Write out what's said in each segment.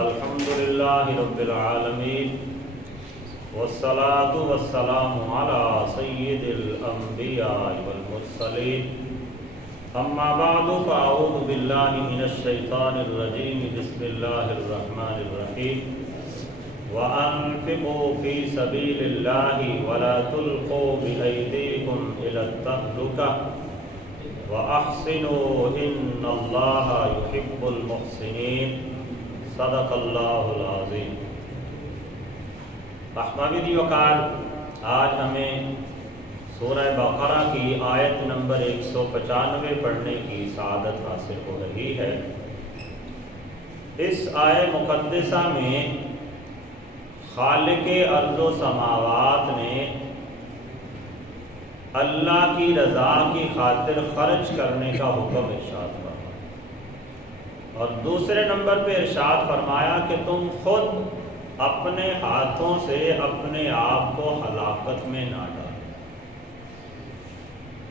الحمد لله رب العالمين والصلاة والسلام على سيد الأنبياء والمرسلين أما بعد فأعوذ بالله من الشيطان الرجيم بسم الله الرحمن الرحيم وأنفقوا في سبيل الله ولا تلقوا بأيديكم إلى التهلكة وأحسنوا إن الله يحب المحسنين صدق اللہ العظیم۔ احبابی وقار، آج ہمیں سورہ بقرہ کی آیت نمبر 195 پڑھنے کی سعادت حاصل ہو رہی ہے۔ اس آیت مقدسہ میں خالق ارض و سماوات نے اللہ کی رضا کی خاطر خرچ کرنے کا حکم ارشاد فرمایا، اور دوسرے نمبر پہ ارشاد فرمایا کہ تم خود اپنے ہاتھوں سے اپنے آپ کو ہلاکت میں نہ ڈالو،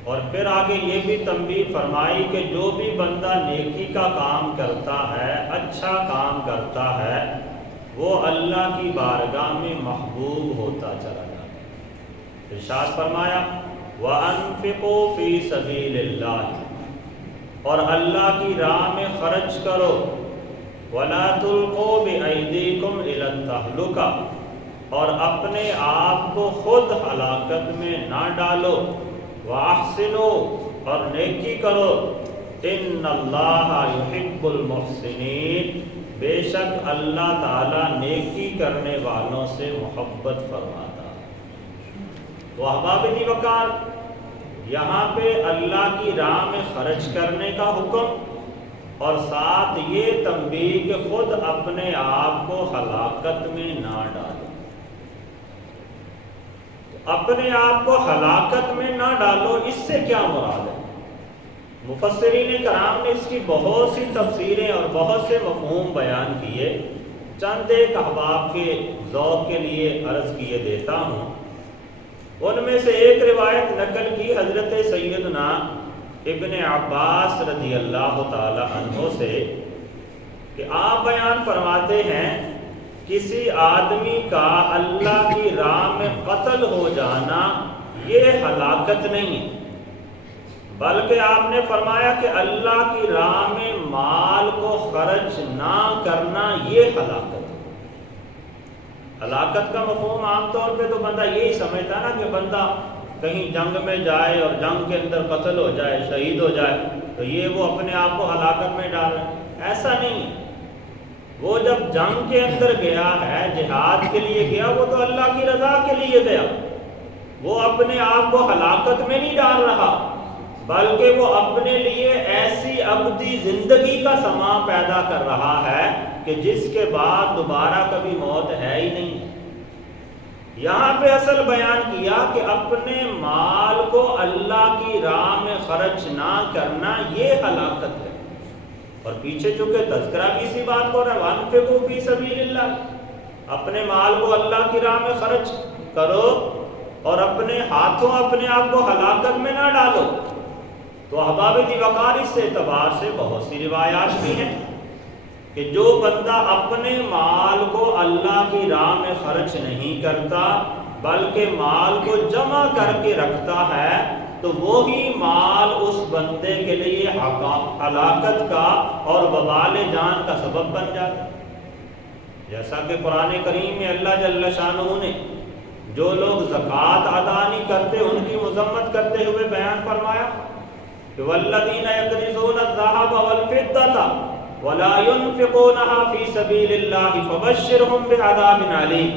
اور پھر آگے یہ بھی تنبیہ فرمائی کہ جو بھی بندہ نیکی کا کام کرتا ہے، اچھا کام کرتا ہے، وہ اللہ کی بارگاہ میں محبوب ہوتا چلا جاتا ہے۔ ارشاد فرمایا وَأَنفِقُوا فِي سَبِيلِ اللَّهِ، اور اللہ کی راہ میں خرچ کرو، وَلَا تُلْقُوا بِأَيْدِيكُمْ إِلَى التَّهْلُكَةِ، اور اپنے آپ کو خود ہلاکت میں نہ ڈالو، وَأَحْسِنُوا، اور نیکی کرو، إِنَّ اللَّهَ يُحِبُّ الْمُحْسِنِينَ، بے شک اللہ تعالیٰ نیکی کرنے والوں سے محبت فرماتا ہے۔ تو احباب وقار، یہاں پہ اللہ کی راہ میں خرچ کرنے کا حکم، اور ساتھ یہ تنبیہ کہ خود اپنے آپ کو ہلاکت میں نہ ڈالو۔ اپنے آپ کو ہلاکت میں نہ ڈالو، اس سے کیا مراد ہے؟ مفسرین کرام نے اس کی بہت سی تفسیریں اور بہت سے مفہوم بیان کیے، چند ایک احباب کے ذوق کے لیے عرض کیے دیتا ہوں۔ ان میں سے ایک روایت نقل کی حضرت سیدنا ابن عباس رضی اللہ تعالی عنہ سے، کہ آپ بیان فرماتے ہیں کسی آدمی کا اللہ کی راہ میں قتل ہو جانا یہ ہلاکت نہیں ہے، بلکہ آپ نے فرمایا کہ اللہ کی راہ میں مال کو خرچ نہ کرنا یہ ہلاکت ہے۔ ہلاکت کا مفہوم عام طور پہ تو بندہ یہی سمجھتا نا کہ بندہ کہیں جنگ میں جائے اور جنگ کے اندر قتل ہو جائے، شہید ہو جائے، تو یہ وہ اپنے آپ کو ہلاکت میں ڈال رہے ہیں۔ ایسا نہیں ہے، وہ جب جنگ کے اندر گیا ہے، جہاد کے لیے گیا، وہ تو اللہ کی رضا کے لیے گیا، وہ اپنے آپ کو ہلاکت میں نہیں ڈال رہا، بلکہ وہ اپنے لیے ایسی ابدی زندگی کا سماں پیدا کر رہا ہے کہ جس کے بعد دوبارہ کبھی موت ہے ہی نہیں۔ یہاں پہ اصل بیان کیا کہ اپنے مال کو اللہ کی راہ میں خرچ نہ کرنا یہ ہلاکت ہے، اور پیچھے چونکہ تذکرہ بھی اسی بات کو رہا، وَأَنفِقُوا فِي سَبِيلِ اللَّهِ، اپنے مال کو اللہ کی راہ میں خرچ کرو اور اپنے ہاتھوں اپنے آپ کو ہلاکت میں نہ ڈالو۔ تو احباب وقار، اس اعتبار سے بہت سی روایات بھی ہیں کہ جو بندہ اپنے مال کو اللہ کی راہ میں خرچ نہیں کرتا بلکہ مال کو جمع کر کے رکھتا ہے، تو وہی مال اس بندے کے لیے ہلاکت کا اور وبال جان کا سبب بن جاتا ہے۔ جیسا کہ قرآن کریم میں اللہ جل شانہ نے جو لوگ زکوٰۃ ادا نہیں کرتے ان کی مذمت کرتے ہوئے بیان فرمایا کہ والذین یکنزون الذھب والفضة ولا ينفقونها في سبيل الله فبشرهم بعذاب علیم،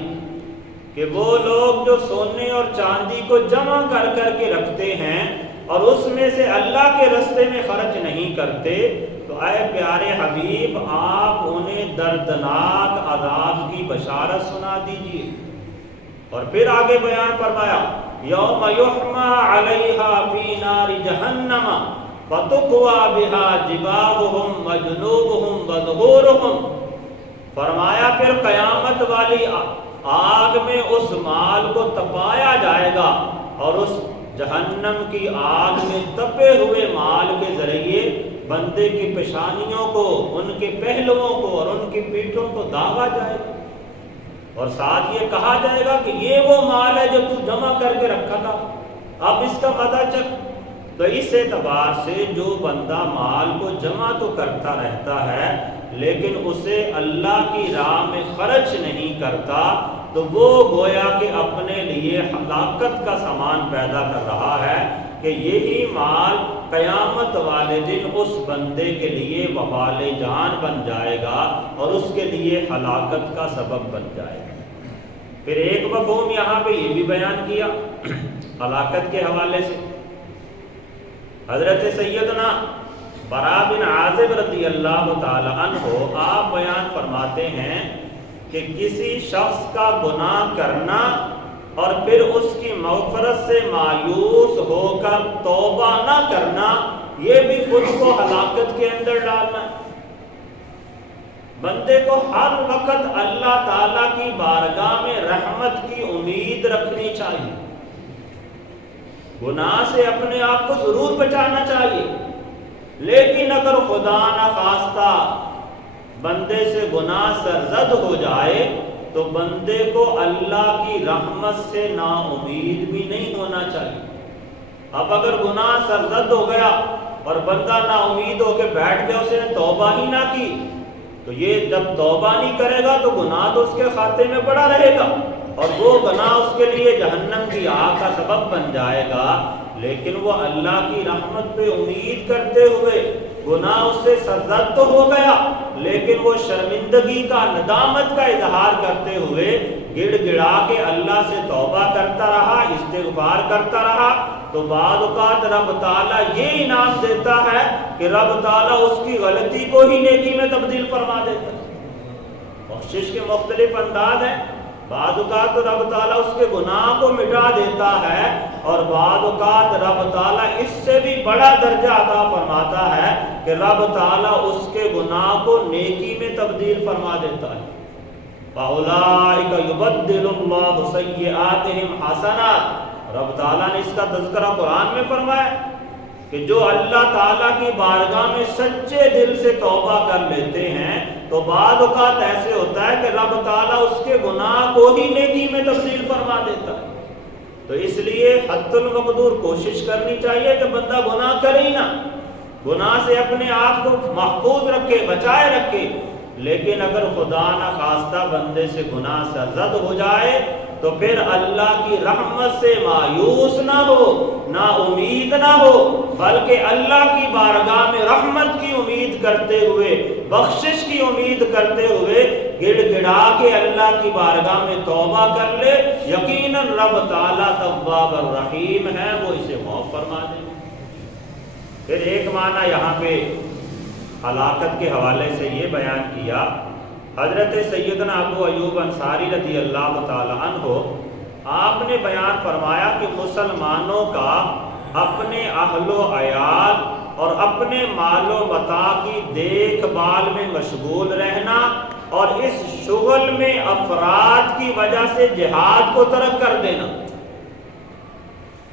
کہ وہ لوگ جو سونے اور چاندی کو جمع کر کر کے رکھتے ہیں اور اس میں سے اللہ کے راستے میں خرچ نہیں کرتے، تو اے پیارے حبیب آپ انہیں دردناک عذاب کی بشارت سنا دیجیے۔ اور پھر آگے بیان فرمایا یوم یحمى علیہا فی نار جہنم فتقوی بہا جباہہم وجنوبہم وظہورہم، فرمایا پھر قیامت والی آگ میں اس مال کو تپایا جائے گا، اور اس جہنم کی آگ میں تپے ہوئے مال کے ذریعے بندے کی پیشانیوں کو، ان کے پہلوؤں کو اور ان کی پیٹھوں کو داغا جائے گا، اور ساتھ یہ کہا جائے گا کہ یہ وہ مال ہے جو تو جمع کر کے رکھا تھا، اب اس کا مزہ چکھ۔ تو اس اعتبار سے جو بندہ مال کو جمع تو کرتا رہتا ہے لیکن اسے اللہ کی راہ میں خرچ نہیں کرتا، تو وہ گویا کہ اپنے لیے ہلاکت کا سامان پیدا کر رہا ہے کہ یہی مال قیامت والے دن اس بندے کے لیے وبال جان بن جائے گا اور اس کے لیے ہلاکت کا سبب بن جائے گا۔ پھر ایک مفہوم یہاں پہ یہ بھی بیان کیا ہلاکت کے حوالے سے، حضرت سیدنا برا بن عازب رضی اللہ تعالی عنہ آپ بیان فرماتے ہیں کہ کسی شخص کا گناہ کرنا اور پھر اس کی مغفرت سے مایوس ہو کر توبہ نہ کرنا، یہ بھی خود کو ہلاکت کے اندر ڈالنا ہے۔ بندے کو ہر وقت اللہ تعالیٰ کی بارگاہ میں رحمت کی امید رکھنی چاہیے، گناہ سے اپنے آپ کو ضرور بچانا چاہیے، لیکن اگر خدا نخواستہ بندے سے گناہ سرزد ہو جائے تو بندے کو اللہ کی رحمت سے نا امید بھی نہیں ہونا چاہیے۔ اب اگر گناہ سرزد ہو گیا اور بندہ نا امید ہو کے بیٹھ گیا، اس نے توبہ ہی نہ کی، تو یہ جب توبہ نہیں کرے گا تو گناہ تو اس کے خاتے میں پڑا رہے گا اور وہ گناہ اس کے لیے جہنم کی آگ کا سبب بن جائے گا۔ لیکن وہ اللہ کی رحمت پہ امید کرتے ہوئے گناہ اس سے سرزد تو ہو گیا، لیکن وہ شرمندگی کا، ندامت کا اظہار کرتے ہوئے گڑ گڑا کے اللہ سے توبہ کرتا رہا، استغفار کرتا رہا، تو بعض اوقات رب تعالیٰ یہ انعام دیتا ہے کہ رب تعالیٰ اس کی غلطی کو ہی نیکی میں تبدیل فرما دیتا ہے۔ بخشش کے مختلف انداز ہیں، بعض اوقات تو رب تعالیٰ اس کے گناہ کو مٹا دیتا ہے اور بعض اوقات رب تعالیٰ اس سے بھی بڑا درجہ عطا فرماتا ہے کہ رب تعالیٰ اس کے گناہ کو نیکی میں تبدیل فرما دیتا ہے۔ فَأُولَٰئِكَ يُبَدِّلُ اللَّهُ سَيِّئَاتِهِمْ حَسَنَاتٍ، رب تعالیٰ نے اس کا تذکرہ قرآن میں فرمایا کہ جو اللہ تعالیٰ کی بارگاہ میں سچے دل سے توبہ کر لیتے ہیں تو بعض اوقات ایسے ہوتا ہے کہ رب تعالیٰ اس کے گناہ کو ہی نیکی میں تبدیل فرما دیتا ہے۔ تو اس لیے حد المقدور کوشش کرنی چاہیے کہ بندہ گناہ کرے ہی نہ، گناہ سے اپنے آپ کو محفوظ رکھے، بچائے رکھے، لیکن اگر خدا نخواستہ بندے سے گناہ سرزد ہو جائے تو پھر اللہ کی رحمت سے مایوس نہ ہو، نا امید نہ ہو، بلکہ اللہ کی بارگاہ میں رحمت کی امید کرتے ہوئے، بخشش کی امید کرتے ہوئے گڑ گڑا کے اللہ کی بارگاہ میں توبہ کر لے، یقیناً رب تعالیٰ تواب الرحیم ہے، وہ اسے معاف فرما دے۔ پھر ایک معنی یہاں پہ ہلاکت کے حوالے سے یہ بیان کیا، حضرت سیدنا ابو ایوب انصاری رضی اللہ تعالی عنہ آپ نے بیان فرمایا کہ مسلمانوں کا اپنے اہل و عیال اور اپنے مال و متاع کی دیکھ بھال میں مشغول رہنا اور اس شغل میں افراد کی وجہ سے جہاد کو ترک کر دینا،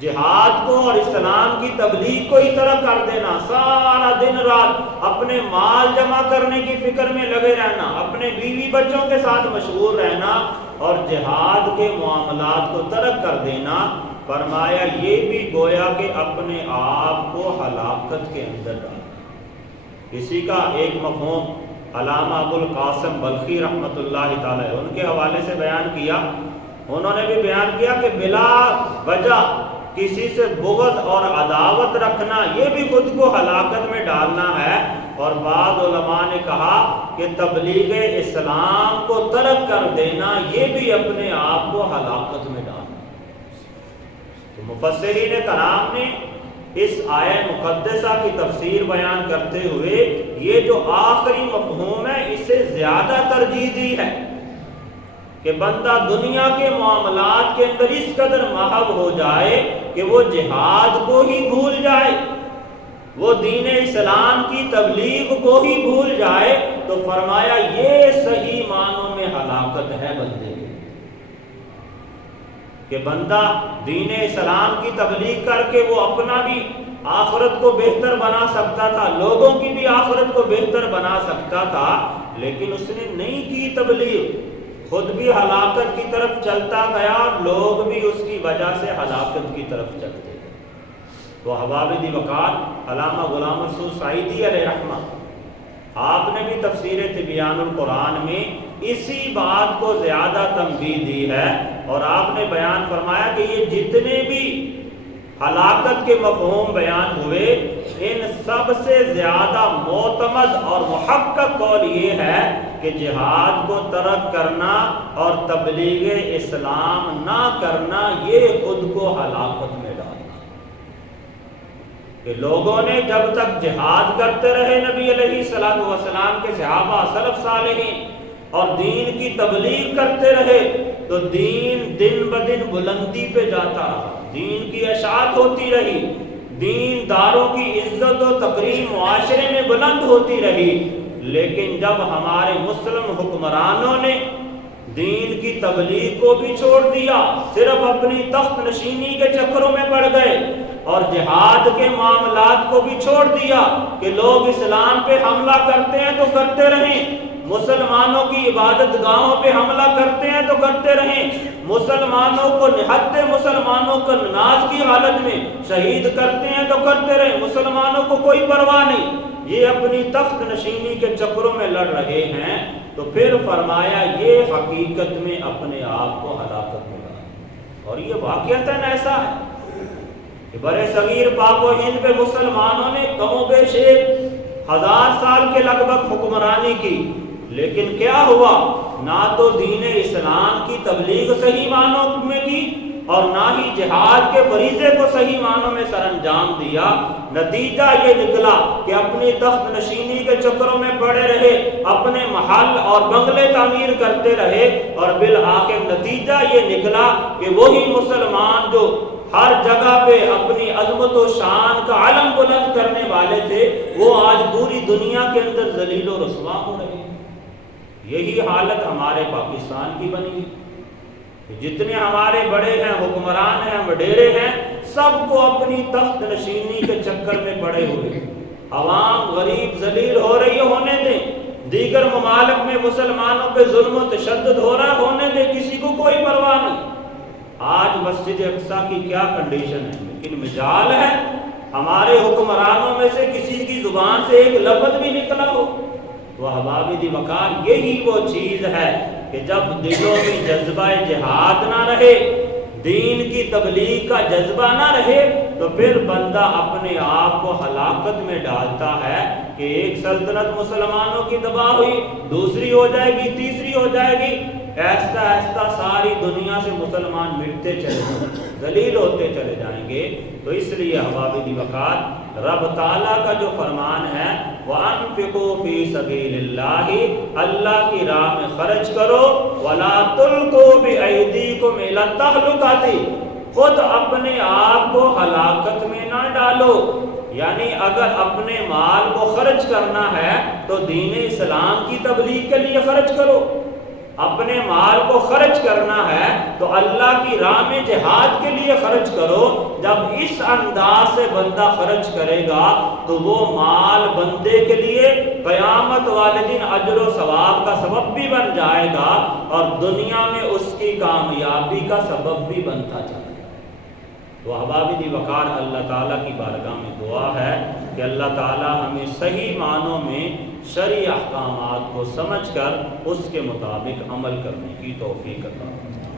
جہاد کو اور اسلام کی تبلیغ کو ہی ترک کر دینا، سارا دن رات اپنے مال جمع کرنے کی فکر میں لگے رہنا، اپنے بیوی بچوں کے ساتھ مشغول رہنا اور جہاد کے معاملات کو ترک کر دینا، فرمایا یہ بھی گویا کہ اپنے آپ کو ہلاکت کے اندر ڈالا۔ اسی کا ایک مفہوم علامہ ابو القاسم بلخی رحمۃ اللہ تعالی ان کے حوالے سے بیان کیا، انہوں نے بھی بیان کیا کہ بلا وجہ کسی سے بغض اور عداوت رکھنا یہ بھی خود کو ہلاکت میں ڈالنا ہے، اور بعض علماء نے کہا کہ تبلیغ اسلام کو ترک کر دینا یہ بھی اپنے آپ کو ہلاکت میں ڈالنا۔ تو مفسرین کرام نے اس آیہ مقدسہ کی تفسیر بیان کرتے ہوئے یہ جو آخری مفہوم ہے اسے زیادہ ترجیح دی ہے کہ بندہ دنیا کے معاملات کے اندر اس قدر محو ہو جائے کہ وہ جہاد کو ہی بھول جائے، وہ دین اسلام کی تبلیغ کو ہی بھول جائے، تو فرمایا یہ صحیح معنوں میں ہلاکت ہے بندے کے، کہ بندہ دین اسلام کی تبلیغ کر کے وہ اپنا بھی آخرت کو بہتر بنا سکتا تھا، لوگوں کی بھی آخرت کو بہتر بنا سکتا تھا، لیکن اس نے نہیں کی تبلیغ، خود بھی ہلاکت کی طرف چلتا گیا، لوگ بھی اس کی وجہ سے ہلاکت کی طرف چلتے گئے۔ تو احباب دی وقار علامہ غلام رسول سعیدی علیہ رحمہ، آپ نے بھی تفسیر تبیان القرآن میں اسی بات کو زیادہ تنبیہ دی ہے، اور آپ نے بیان فرمایا کہ یہ جتنے بھی ہلاکت کے مفہوم بیان ہوئے، ان سب سے زیادہ معتمد اور محقق قول یہ ہے کہ جہاد کو ترک کرنا اور تبلیغ اسلام نہ کرنا یہ خود کو ہلاکت میں ڈالنا۔ کہ لوگوں نے جب تک جہاد کرتے رہے نبی علیہ السلام کے صحابہ سلف صالحین اور دین کی تبلیغ کرتے رہے، تو دین دن بدن بلندی پہ جاتا رہا، دین کی اشاعت ہوتی رہی، دین داروں کی عزت و تکریم معاشرے میں بلند ہوتی رہی۔ لیکن جب ہمارے مسلم حکمرانوں نے دین کی تبلیغ کو بھی چھوڑ دیا، صرف اپنی تخت نشینی کے چکروں میں پڑ گئے، اور جہاد کے معاملات کو بھی چھوڑ دیا کہ لوگ اسلام پہ حملہ کرتے ہیں تو کرتے رہیں، مسلمانوں کی عبادت گاہوں پہ حملہ کرتے ہیں تو کرتے رہیں، مسلمانوں کو نہتے مسلمانوں کو نماز کی حالت میں شہید کرتے ہیں تو کرتے رہیں، مسلمانوں کو کوئی پرواہ نہیں، یہ اپنی تخت نشینی کے چکروں میں لڑ رہے ہیں، تو پھر فرمایا یہ حقیقت میں اپنے آپ کو ہلاکت میں ڈالیں۔ اور یہ واقعتاً ایسا ہے کہ برے صغیر پاک و ہند پہ مسلمانوں نے کم و بیش 1000 سال کے لگ بھگ حکمرانی کی، لیکن کیا ہوا؟ نہ تو دین اسلام کی تبلیغ صحیح معنوں میں کی، اور نہ ہی جہاد کے فریضے کو صحیح معنوں میں سر انجام دیا۔ نتیجہ یہ نکلا کہ اپنی تخت نشینی کے چکروں میں پڑے رہے، اپنے محل اور بنگلے تعمیر کرتے رہے، اور بالآخر نتیجہ یہ نکلا کہ وہی مسلمان جو ہر جگہ پہ اپنی عظمت و شان کا علم بلند کرنے والے تھے، وہ آج پوری دنیا کے اندر ذلیل و رسوا ہو رہے ہیں۔ یہی حالت ہمارے پاکستان کی بنی ہے۔ جتنے ہمارے بڑے ہیں، حکمران ہیں، وڈیرے ہیں، سب کو اپنی تخت نشینی کے چکر میں پڑے ہوئے، عوام غریب ذلیل ہو رہی ہے، ہونے دیں، دیگر ممالک میں مسلمانوں پہ ظلم و تشدد ہو رہا ہے، ہونے دیں، کسی کو کوئی پرواہ نہیں۔ آج مسجد اقصیٰ کی کیا کنڈیشن ہے، لیکن مجال ہے ہمارے حکمرانوں میں سے کسی کی زبان سے ایک لفظ بھی نکلا ہو تو احباب دی وقار یہی وہ چیز ہے کہ جب دلوں میں جذبہ جہاد نہ رہے، دین کی تبلیغ کا جذبہ نہ رہے، تو پھر بندہ اپنے آپ کو ہلاکت میں ڈالتا ہے کہ ایک سلطنت مسلمانوں کی تباہ ہوئی، دوسری ہو جائے گی، تیسری ہو جائے گی، ایسا ایسا ساری دنیا سے مسلمان مٹتے چلے جائیں گے، ذلیل ہوتے چلے جائیں گے۔ تو اس لیے احباب دی وقار رب تعالیٰ کا جو فرمان ہے وَأَنفِقُوا فِي سَبِيلِ اللَّهِ، اللہ کی راہ میں خرچ کرو، وَلَا تُلْقُوا بِأَيْدِيكُمْ إِلَى التَّهْلُكَةِ، خود اپنے آپ کو ہلاکت میں نہ ڈالو۔ یعنی اگر اپنے مال کو خرچ کرنا ہے تو دین اسلام کی تبلیغ کے لیے خرچ کرو، اپنے مال کو خرچ کرنا ہے تو اللہ کی راہ میں جہاد کے لیے خرچ کرو۔ جب اس انداز سے بندہ خرچ کرے گا تو وہ مال بندے کے لیے قیامت والے دن اجر و ثواب کا سبب بھی بن جائے گا، اور دنیا میں اس کی کامیابی کا سبب بھی بنتا جائے گا۔ تو احباب دی وقار اللہ تعالیٰ کی بارگاہ میں دعا ہے کہ اللہ تعالیٰ ہمیں صحیح معنوں میں شرعی احکامات کو سمجھ کر اس کے مطابق عمل کرنے کی توفیق عطا فرمائے۔